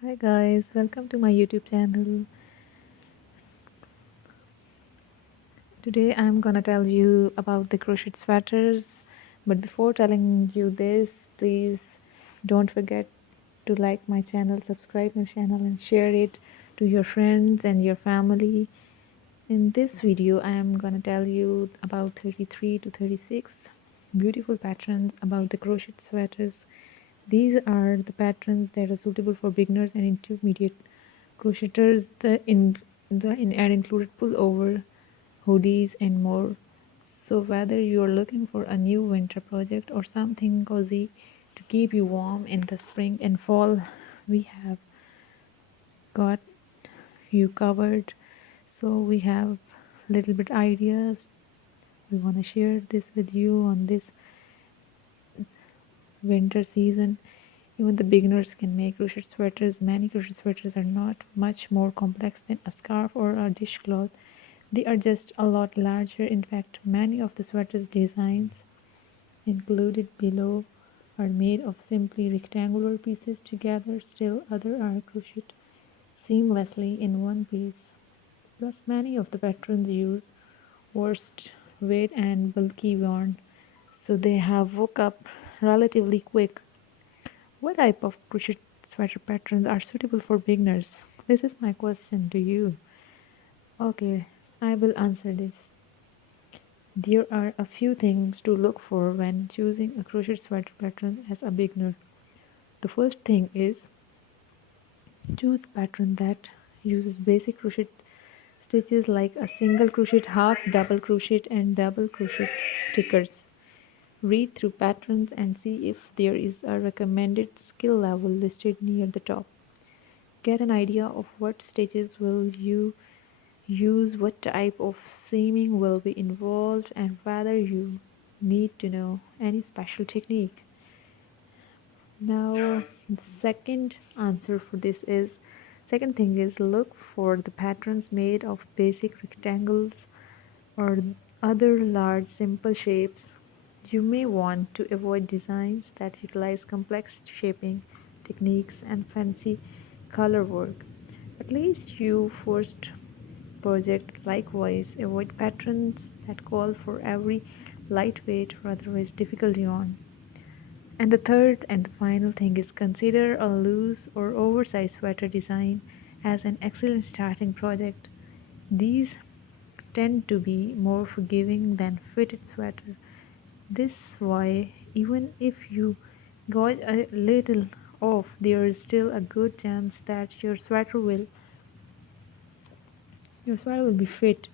Hi guys, welcome to my YouTube channel. Today I'm gonna tell you about the crochet sweaters. But before telling you this, please don't forget to like my channel, subscribe my channel and share it to your friends and your family. In this video I am gonna tell you about 33 to 36 beautiful patterns about the crochet sweaters. These are the patterns that are suitable for beginners and intermediate crocheters. The ad included pullover, hoodies, and more. So whether you're looking for a new winter project or something cozy to keep you warm in the spring and fall, we have got you covered. So we have little bit ideas. We want to share this with you on this winter season. Even the beginners can make crochet sweaters. Many crochet sweaters are not much more complex than a scarf or a dishcloth. They are just a lot larger. In fact, many of the sweaters designs included below are made of simply rectangular pieces together. Still others are crocheted seamlessly in one piece. Plus, many of the patterns use worsted weight and bulky yarn, so they have woke up relatively quick. What type of crochet sweater patterns are suitable for beginners? This is my question to you. Okay, I will answer this. There are a few things to look for when choosing a crochet sweater pattern as a beginner. The first thing is choose a pattern that uses basic crochet stitches like a single crochet, half double crochet, and double crochet stickers. Read through patterns and see if there is a recommended skill level listed near the top. Get an idea of what stitches will you use, what type of seaming will be involved, and whether you need to know any special technique. Now, the second thing is look for the patterns made of basic rectangles or other large simple shapes. You may want to avoid designs that utilize complex shaping techniques and fancy color work. At least you first project. Likewise, avoid patterns that call for every lightweight or otherwise difficult yarn. And the third and the final thing is consider a loose or oversized sweater design as an excellent starting project. These tend to be more forgiving than fitted sweater. This why even if you got a little off, there is still a good chance that your sweater will be fit.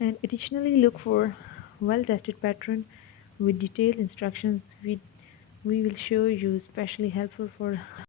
And additionally, look for well-tested pattern with detailed instructions. We will show you especially helpful for